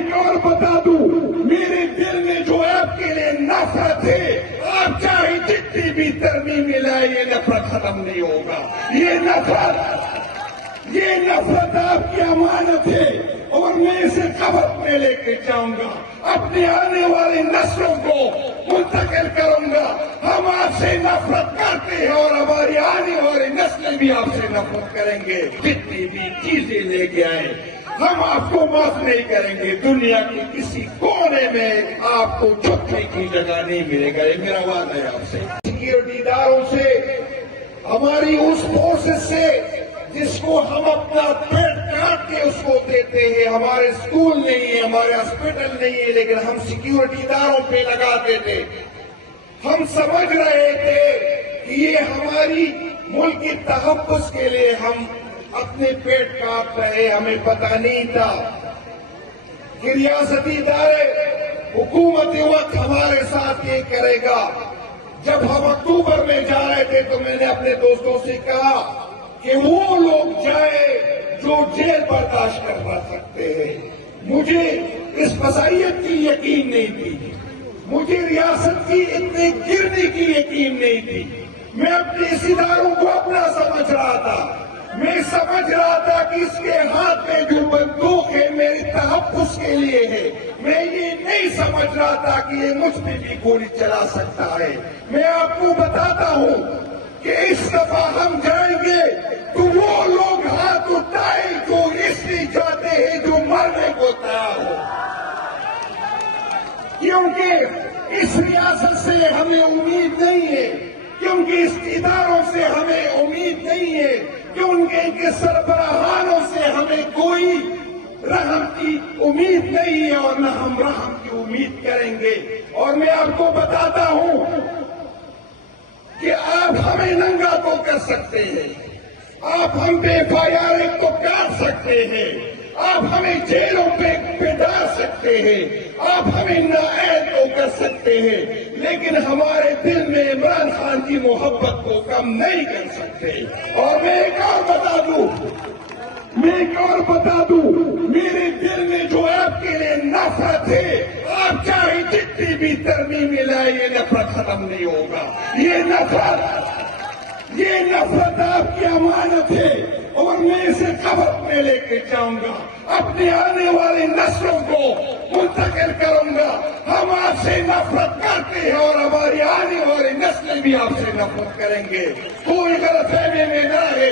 ایک اور بتا دوں، میرے دل میں جو آپ کے لیے نفرت ہے، آپ چاہے جتنی بھی ترمیم ملائے یہ نفرت ختم نہیں ہوگا۔ یہ نفرت آپ کی امانت ہے اور میں اسے قبر میں لے کے جاؤں گا، اپنے آنے والی نسلوں کو منتقل کروں گا۔ ہم آپ سے نفرت کرتے ہیں اور ہماری آنے والی نسلیں بھی آپ سے نفرت کریں گے۔ جتنی بھی چیزیں لے کے آئے ہم آپ کو معاف نہیں کریں گے۔ دنیا کے کسی کونے میں آپ کو چھپنے کی جگہ نہیں ملے گا، یہ میرا وعدہ ہے آپ سے۔ سیکورٹی اداروں سے، ہماری اس فورسز سے جس کو ہم اپنا پیٹ کاٹ کے اس کو دیتے ہیں، ہمارے اسکول نہیں ہے، ہمارے ہاسپٹل نہیں ہے، لیکن ہم سیکورٹی اداروں پہ لگاتے تھے۔ ہم سمجھ رہے تھے کہ یہ ہماری ملک کی تحفظ کے لیے ہم اپنے پیٹ کاٹ رہے، ہمیں پتہ نہیں تھا کہ ریاستی ادارے حکومتی وقت ہمارے ساتھ یہ کرے گا۔ جب ہم اکتوبر میں جا رہے تھے تو میں نے اپنے دوستوں سے کہا کہ وہ لوگ جائے جو جیل برداشت کر سکتے ہیں۔ مجھے اس فصاحت کی یقین نہیں تھی، مجھے ریاست کی اتنے گرنے کی یقین نہیں تھی۔ میں اپنے اس اداروں کو اپنا سمجھ رہا تھا، میں سمجھ رہا تھا کہ اس کے ہاتھ میں جو بندوق ہے میری تحفظ کے لیے ہے۔ میں یہ نہیں سمجھ رہا تھا کہ یہ مجھ پہ بھی گولی چلا سکتا ہے۔ میں آپ کو بتاتا ہوں کہ اس دفعہ ہم جائیں گے تو وہ لوگ ہاتھ اٹھائیں جو اس لیے جاتے ہیں جو مرنے کو تیار ہو، کیونکہ اس ریاست سے ہمیں امید نہیں ہے، کیونکہ اس اداروں سے ہمیں امید نہیں ہے، کیونکہ ان کے سربراہانوں سے ہمیں کوئی رحم کی امید نہیں ہے اور نہ ہم رحم کی امید کریں گے۔ اور میں آپ کو بتاتا ہوں کہ آپ ہمیں ننگا تو کر سکتے ہیں، آپ ہم پہ FIR کو کاٹ سکتے ہیں، آپ ہمیں جیلوں پہ ڈال سکتے ہیں، آپ ہمیں نااہل تو کر سکتے ہیں، لیکن ہمارے دل میں عمران خان کی محبت کو کم نہیں کر سکتے۔ اور میں ایک اور بتا دوں، میرے دل میں جو آپ کے لیے نفرت ہے، آپ چاہے جتنی بھی ترمیم لائے یہ نفرت ختم نہیں ہوگا۔ یہ نفرت آپ کی امانت ہے اور میں اسے قبر میں لے کے جاؤں گا، اپنے آنے والی نسلوں کو منتقل کروں گا۔ ہم آپ سے نفرت کرتے ہیں اور ہماری آنے والی نسلیں بھی آپ سے نفرت کریں گے۔ کوئی غلط فہمی میں نہ ہے۔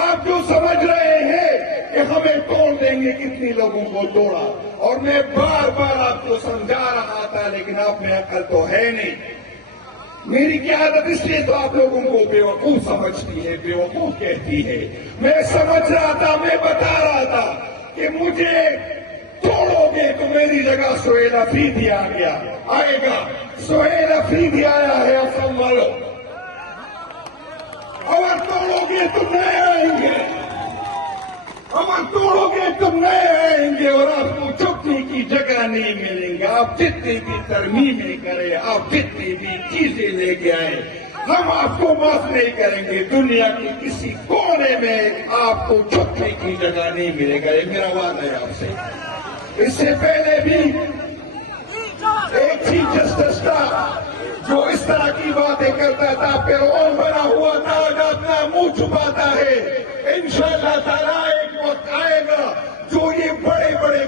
آپ جو سمجھ رہے ہیں کہ ہمیں توڑ دیں گے، کتنی لوگوں کو توڑا، اور میں بار بار آپ کو سمجھا رہا تھا، لیکن آپ میں عقل تو ہے نہیں۔ میری قیادت اس لیے تو آپ لوگوں کو بیوقوف سمجھتی ہے، بیوقوف کہتی ہے۔ میں سمجھ رہا تھا، میں بتا رہا تھا کہ مجھے توڑو گے تو میری جگہ سہیل افریدی آئے گا۔ سہیل افریدی آیا ہے، سنبھالو۔ اور توڑو گے تو نئے آئیں گے، اور توڑو گے تو نئے آئیں گے، اور آپ کو چھپنے کی جگہ نہیں ملیں گے۔ آپ جتنی بھی ترمیمیں کریں، آپ جتنی بھی چیزیں لے کے آئیں، ہم آپ کو معاف نہیں کریں گے۔ دنیا کے کسی کونے میں آپ کو چھپنے کی جگہ نہیں ملے گا، یہ میرا وعدہ ہے آپ سے۔ اس سے پہلے بھی ایک چیف جسٹس تھا جو اس طرح کی باتیں کرتا تھا، فرعون بنا ہوا تھا، آج اپنا منہ چھپاتا ہے۔ انشاءاللہ تعالیٰ ایک وقت آئے گا جو یہ بڑے بڑے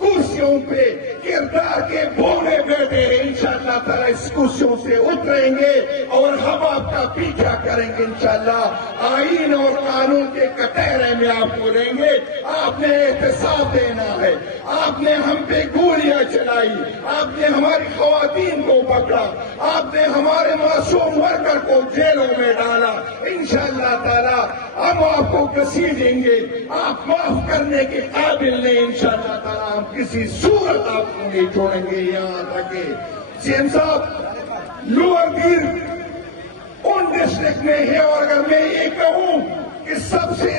کرسیوں پہ کردار کے بھونے بیٹھے ہیں، انشاءاللہ تعالیٰ اس کرسیوں سے اتریں گے اور ہم آپ کا پیچھا کریں گے انشاءاللہ۔ آئین اور قانون کے کٹہرے میں آپ کو لیں گے۔ آپ نے احتساب دینا ہے، آپ نے ہم پہ گولیاں چلائی، آپ نے ہماری خواتین کو پکڑا، آپ نے ہمارے معصوم ورکر کو جیلوں میں ڈالا۔ انشاءاللہ تعالیٰ ہم آپ کو گھسیٹیں گے، آپ معاف کرنے کے قابل نہیں۔ انشاءاللہ تعالیٰ ہم کسی صورت آپ کو نہیں چھوڑیں گے۔ یہاں تک کہ سی ایم صاحب لوور گیر ان ڈسٹرکٹ میں ہے، اور اگر میں یہ کہوں کہ سب سے